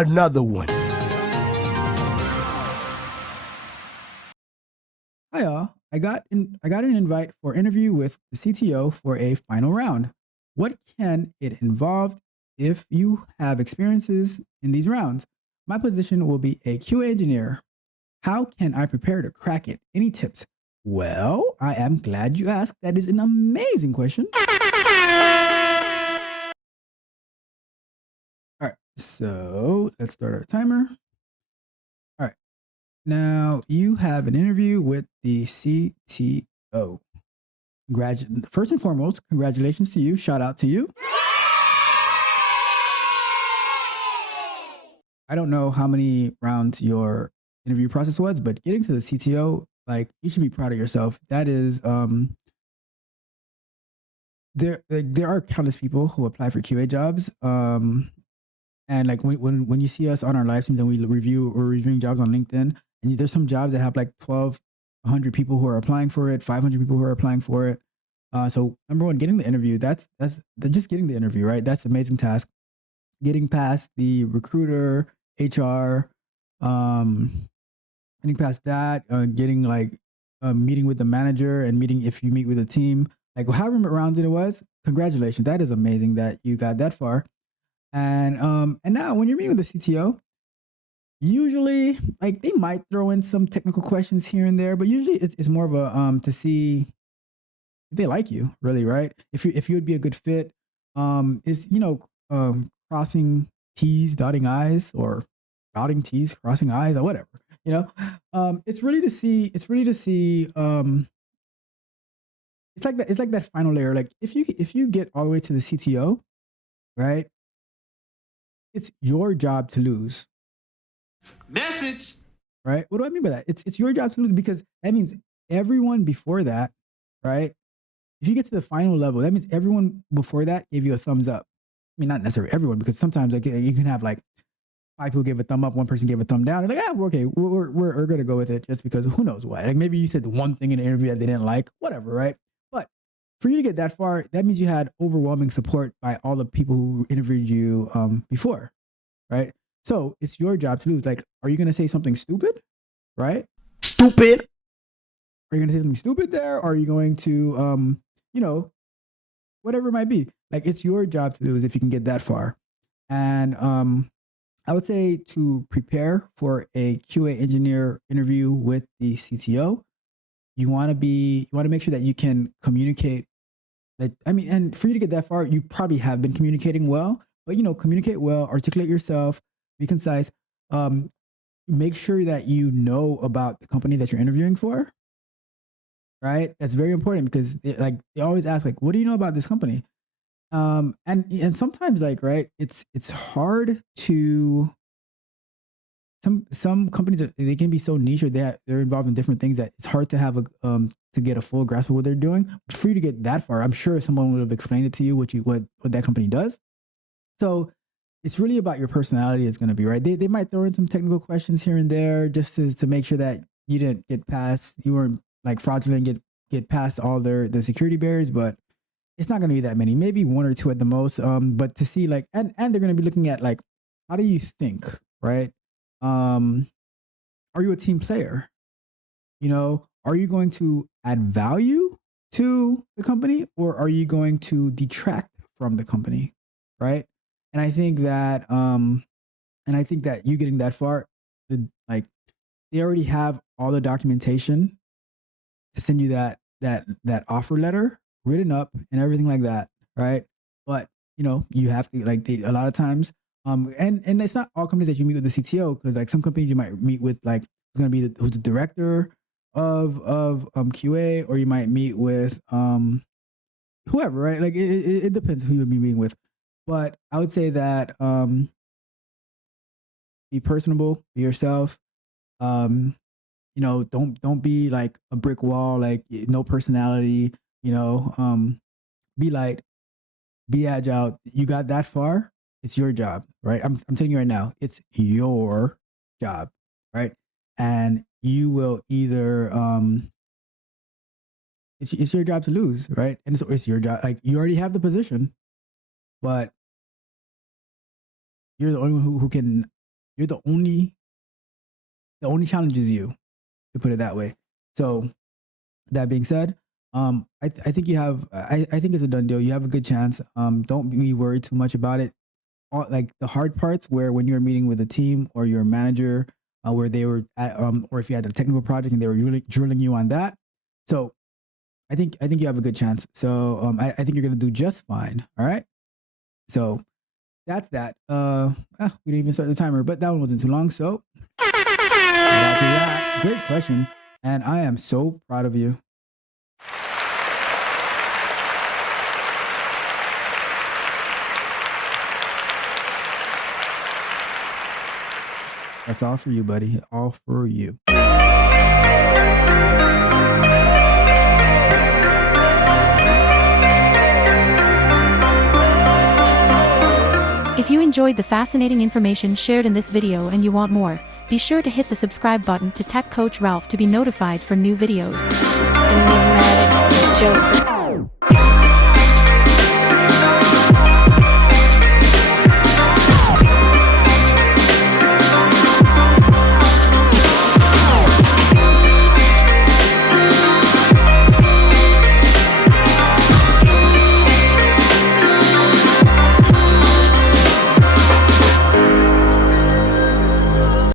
another one. Hi all. I got an invite for interview with the CTO for a final round. What can it involve if you have experiences in these rounds? My position will be a QA engineer. How can I prepare to crack it? Any tips? Well, I am glad you asked. That is an amazing question. All right, so let's start our timer. All right, now you have an interview with the CTO. First and foremost, congratulations to you. Shout out to you. I don't know how many rounds your interview process was, but getting to the CTO, like, you should be proud of yourself. That is, there are countless people who apply for QA jobs. And like when you see us on our live streams and we're reviewing jobs on LinkedIn, and there's some jobs that have like 1,200 people who are applying for it, 500 people who are applying for it. So number one, getting the interview, that's just getting the interview, right? That's an amazing task. Getting past the recruiter, HR, getting past that, getting like meeting with the manager and if you meet with a team, like however many rounds it was, congratulations. That is amazing that you got that far. And now when you're meeting with the CTO, usually like they might throw in some technical questions here and there, but usually it's more of a to see if they like you, really, right? If you would be a good fit, is crossing T's, dotting I's, or dotting T's, crossing I's, or whatever. It's really to see. It's like that. It's like that final layer. Like if you get all the way to the CTO, right? It's your job to lose. Message. Right? What do I mean by that? It's your job to lose, because that means everyone before that, right? If you get to the final level, that means everyone before that gave you a thumbs up. I mean, not necessarily everyone, because sometimes like you can have like 5 people give a thumb up, 1 person gave a thumb down, and like, we're okay, we're gonna go with it just because who knows why. Like maybe you said one thing in an interview that they didn't like, whatever, right? But for you to get that far, that means you had overwhelming support by all the people who interviewed you before, right? So it's your job to lose. Like, are you gonna say something stupid, right? Stupid. Are you gonna say something stupid there? Or are you going to whatever it might be? Like, it's your job to lose if you can get that far. And I would say to prepare for a QA engineer interview with the CTO, you want to make sure that you can communicate. And for you to get that far, you probably have been communicating well, but communicate well, articulate yourself, be concise. Make sure that you know about the company that you're interviewing for. Right, that's very important, because they always ask like, "What do you know about this company?" And sometimes right, it's hard to some companies they can be so niche, or they're involved in different things, that it's hard to have to get a full grasp of what they're doing. But for you to get that far, I'm sure someone would have explained it to you what that company does. So it's really about your personality is going to be, right. They might throw in some technical questions here and there just to make sure that you weren't like fraudulent, get past all the security barriers, but it's not going to be that many, maybe 1 or 2 at the most. But to see like, and they're going to be looking at like, how do you think, right? Are you a team player? Are you going to add value to the company, or are you going to detract from the company, right? And I think that you getting that far, like they already have all the documentation to send you that offer letter written up and everything like that, right? But you have to a lot of times, and it's not all companies that you meet with the CTO, because like some companies you might meet with like who's going to be who's the director of QA, or you might meet with whoever, right? Like it depends who you'll be meeting with, but I would say that be personable, be yourself. Don't be like a brick wall, like no personality. Be light, be agile. You got that far, it's your job, right? I'm telling you right now, it's your job, right? And you will either it's your job to lose, right? And it's your job. Like you already have the position, but you're the only one who can you're the only challenge is you, to put it that way. So that being said, I think you have, I think it's a done deal. You have a good chance. Don't be worried too much about it. Like the hard parts where when you're meeting with a team or your manager, where they were at, or if you had a technical project and they were really drilling you on that. So I think you have a good chance. So I think you're gonna do just fine. All right. So that's that. We didn't even start the timer, but that one wasn't too long. So shout out to that. Great question, and I am so proud of you. That's all for you, buddy. All for you. If you enjoyed the fascinating information shared in this video and you want more, be sure to hit the subscribe button to Tech Coach Ralph to be notified for new videos. Enigmatic Joker.